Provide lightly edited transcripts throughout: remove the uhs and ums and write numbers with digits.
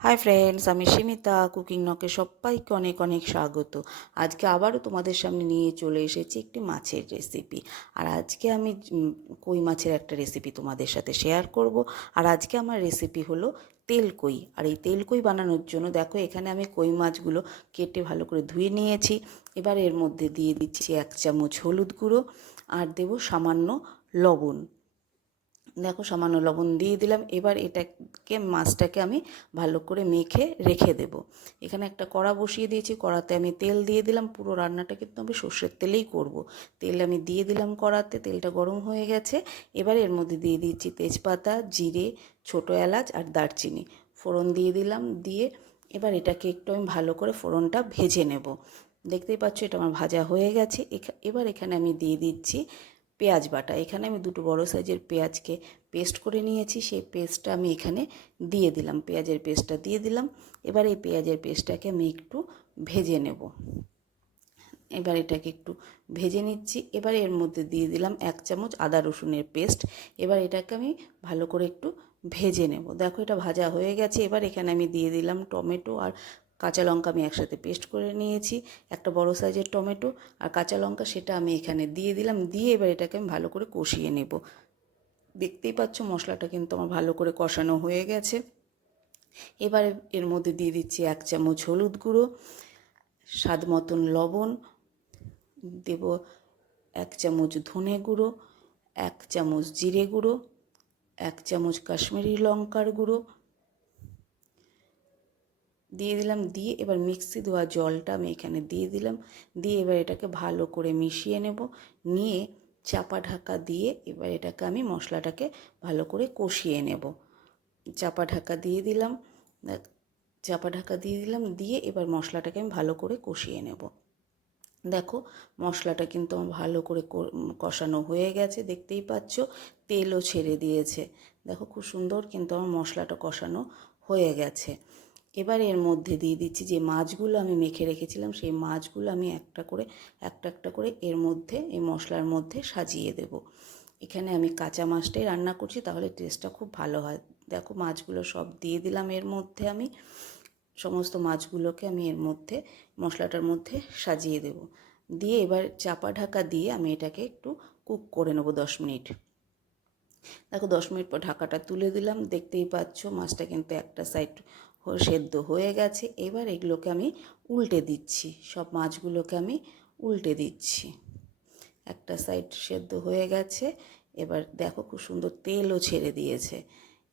Hi friends, আমি Simita cooking নকে সবাইকে অনেক অনেক স্বাগত। আজকে আবারও তোমাদের সামনে নিয়ে চলে এসেছি একটি মাছের রেসিপি। আর আজকে আমি কই মাছের একটা রেসিপি তোমাদের সাথে শেয়ার করব। আর আজকে আমার রেসিপি হলো তেল কই। আর এই তেল কই বানানোর জন্য দেখো এখানে আমি কই মাছগুলো কেটে ভালো করে ধুয়ে নিয়েছি। এবার এর মধ্যে দিয়ে দিচ্ছি 1 চামচ হলুদ গুঁড়ো আর দেবো সামান্য লবণ। দেখো সামান্য লবণ দিয়ে দিলাম। এবার এটাকে মাছটাকে আমি ভালো করে মেখে রেখে দেব। এখানে একটা কড়া বসিয়ে দিয়েছি, কড়াতে আমি তেল দিয়ে দিলাম। পুরো রান্নাটা কিন্তু আমি সর্ষের তেলেই করব। তেল আমি দিয়ে দিলাম কড়াতে, তেলটা গরম হয়ে গেছে। এবার এর মধ্যে দিয়ে দিচ্ছি তেজপাতা, জিরে, ছোটো এলাচ আর দারচিনি, ফোড়ন দিয়ে দিলাম। দিয়ে এবার এটাকে একটু আমি ভালো করে ফোড়নটা ভেজে নেব। দেখতেই পাচ্ছ এটা আমার ভাজা হয়ে গেছে। এবার এখানে আমি দিয়ে দিচ্ছি পেঁয়াজ বাটা। এখানে আমি দুটো বড় সাইজের পেঁয়াজকে পেস্ট করে নিয়েছি, সেই পেস্টটা আমি এখানে দিয়ে দিলাম। পেঁয়াজের পেস্টটা দিয়ে দিলাম। এবার এই পেঁয়াজের পেস্টটাকে আমি একটু ভেজে নেব। এবার এটাকে একটু ভেজে নিচ্ছি। এবার এর মধ্যে দিয়ে দিলাম 1 চামচ আদা রসুনের পেস্ট। এবার এটাকে আমি ভালো করে একটু ভেজে নেব। দেখো এটা ভাজা হয়ে গেছে। এবার এখানে আমি দিয়ে দিলাম টমেটো আর কাঁচা লঙ্কা। আমি একসাথে পেস্ট করে নিয়েছি, একটা বড় সাইজের টমেটো আর কাঁচা লঙ্কা, সেটা আমি এখানে দিয়ে দিলাম। দিয়ে এবার এটাকে আমি ভালো করে কষিয়ে নেব। দেখতেই পাচ্ছ মশলাটা কিন্তু আমার ভালো করে কষানো হয়ে গেছে। এবার এর মধ্যে দিয়ে দিচ্ছি 1 চামচ হলুদ গুঁড়ো, স্বাদ মতন লবণ দেব, 1 চামচ ধনে গুঁড়ো, 1 চামচ জিরে গুঁড়ো, 1 চামচ কাশ্মীরি লঙ্কার গুঁড়ো দিয়ে দিলাম। দিয়ে এবার মিক্সি ধোয়া জলটা আমি এখানে দিয়ে দিলাম। দিয়ে এবার এটাকে ভালো করে মিশিয়ে নেব। নিয়ে চাপা ঢাকা দিয়ে এবার এটাকে আমি মশলাটাকে ভালো করে কষিয়ে নেব। চাপা ঢাকা দিয়ে দিলাম। দিয়ে এবার মশলাটাকে আমি ভালো করে কষিয়ে নেব। দেখো মশলাটা কিন্তু আমার ভালো করে কষানো হয়ে গেছে। দেখতেই পাচ্ছ তেলও ছেড়ে দিয়েছে। দেখো খুব সুন্দর কিন্তু আমার মশলাটা কষানো হয়ে গেছে। এবার এর মধ্যে দিয়ে দিচ্ছি যে মাছগুলো আমি মেখে রেখেছিলাম, সেই মাছগুলো আমি একটা একটা করে এর মধ্যে, এই মশলার মধ্যে সাজিয়ে দেব। এখানে আমি কাঁচা মাছটাই রান্না করছি, তাহলে টেস্টটা খুব ভালো হয়। দেখো মাছগুলো সব দিয়ে দিলাম এর মধ্যে। আমি সমস্ত মাছগুলোকে আমি এর মধ্যে মশলাটার মধ্যে সাজিয়ে দেব। দিয়ে এবার চাপা ঢাকা দিয়ে আমি এটাকে একটু কুক করে নেব 10 মিনিট। দেখো 10 মিনিট পর ঢাকাটা তুলে দিলাম। দেখতেই পাচ্ছ মাছটা কিন্তু একটা সাইড সেদ্ধ হয়ে গেছে। এবার এগুলোকে আমি উল্টে দিচ্ছি, সব মাছগুলোকে আমি উল্টে দিচ্ছি। একটা সাইড সেদ্ধ হয়ে গেছে। এবার দেখো খুব সুন্দর তেলও ছেড়ে দিয়েছে।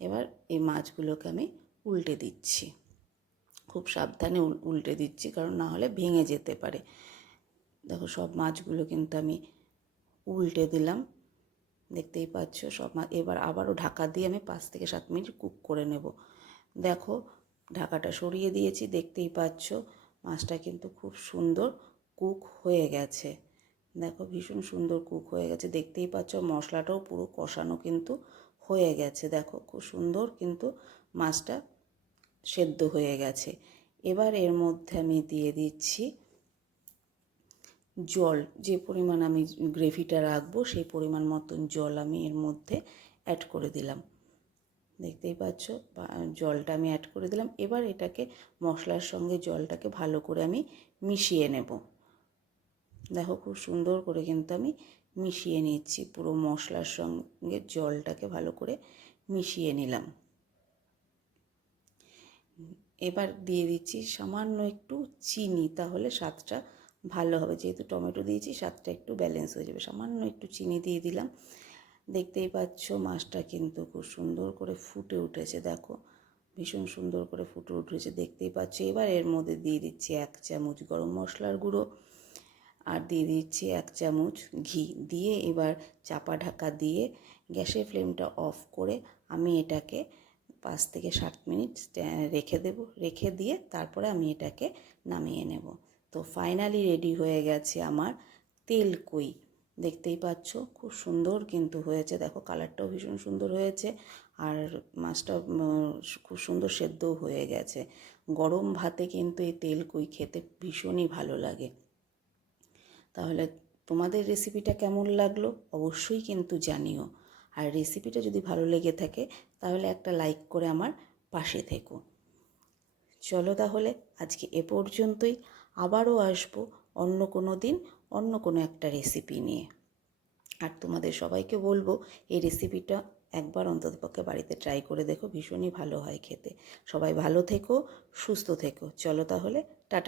এবার এই মাছগুলোকে আমি উল্টে দিচ্ছি, খুব সাবধানে উল্টে দিচ্ছি, কারণ না হলে ভেঙে যেতে পারে। দেখো সব মাছগুলো কিন্তু আমি উল্টে দিলাম। দেখতেই পাচ্ছ সব মাছ। এবার আবারও ঢাকা দিয়ে আমি 5 থেকে 7 মিনিট কুক করে নেব। দেখো ঢাকাটা সরিয়ে দিয়েছি। দেখতেই পাচ্ছ মাছটা কিন্তু খুব সুন্দর কুক হয়ে গেছে। দেখো ভীষণ সুন্দর কুক হয়ে গেছে। দেখতেই পাচ্ছ মশলাটাও পুরো কষানো কিন্তু হয়ে গেছে। দেখো খুব সুন্দর কিন্তু মাছটা সেদ্ধ হয়ে গেছে। এবার এর মধ্যে আমি দিয়ে দিচ্ছি জল। যে পরিমাণ আমি গ্রেভিটা রাখবো সেই পরিমাণ মতন জল আমি এর মধ্যে অ্যাড করে দিলাম। দেখতেই পাচ্ছ জলটা আমি অ্যাড করে দিলাম। এবার এটাকে মশলার সঙ্গে জলটাকে ভালো করে আমি মিশিয়ে নেব। দেখো খুব সুন্দর করে কিন্তু আমি মিশিয়ে নিচ্ছি, পুরো মশলার সঙ্গে জলটাকে ভালো করে মিশিয়ে নিলাম। এবার দিয়ে দিচ্ছি সামান্য একটু চিনি, তাহলে স্বাদটা ভালো হবে। যেহেতু টমেটো দিয়েছি স্বাদটা একটু ব্যালেন্স হয়ে যাবে। সামান্য একটু চিনি দিয়ে দিলাম। দেখতেই পাচ্ছ মাছটা কিন্তু খুব সুন্দর করে ফুটে উঠেছে। দেখো ভীষণ সুন্দর করে ফুটে উঠেছে, দেখতেই পাচ্ছ। এবার এর মধ্যে দিয়ে দিচ্ছি 1 চামচ গরম মশলার গুঁড়ো আর দিয়ে দিচ্ছি 1 চামচ ঘি। দিয়ে এবার চাপা ঢাকা দিয়ে গ্যাসের ফ্লেমটা অফ করে আমি এটাকে 5 থেকে 7 মিনিট রেখে দেব। রেখে দিয়ে তারপরে আমি এটাকে নামিয়ে নেব। তো ফাইনালি রেডি হয়ে গেছে আমার তেল কই। দেখতেই পাচ্ছ খুব সুন্দর কিন্তু হয়েছে। দেখো কালারটাও ভীষণ সুন্দর হয়েছে আর মাছটা খুব সুন্দর সেদ্ধও হয়ে গেছে। গরম ভাতে কিন্তু এই তেল কই খেতে ভীষণই ভালো লাগে। তাহলে তোমাদের রেসিপিটা কেমন লাগলো অবশ্যই কিন্তু জানিও। আর রেসিপিটা যদি ভালো লেগে থাকে তাহলে একটা লাইক করে আমার পাশে থেকো। চলো তাহলে আজকে এ পর্যন্তই। আবারও আসবো অন্য কোনো দিন অন্য কোনো একটা রেসিপি নিয়ে। আর তোমাদের সবাইকে বলবো এই রেসিপিটা একবার অন্ততপক্ষে বাড়িতে ট্রাই করে দেখো, ভীষণই ভালো হয় খেতে। সবাই ভালো থেকো, সুস্থ থেকো। চলো তাহলে, টাটা।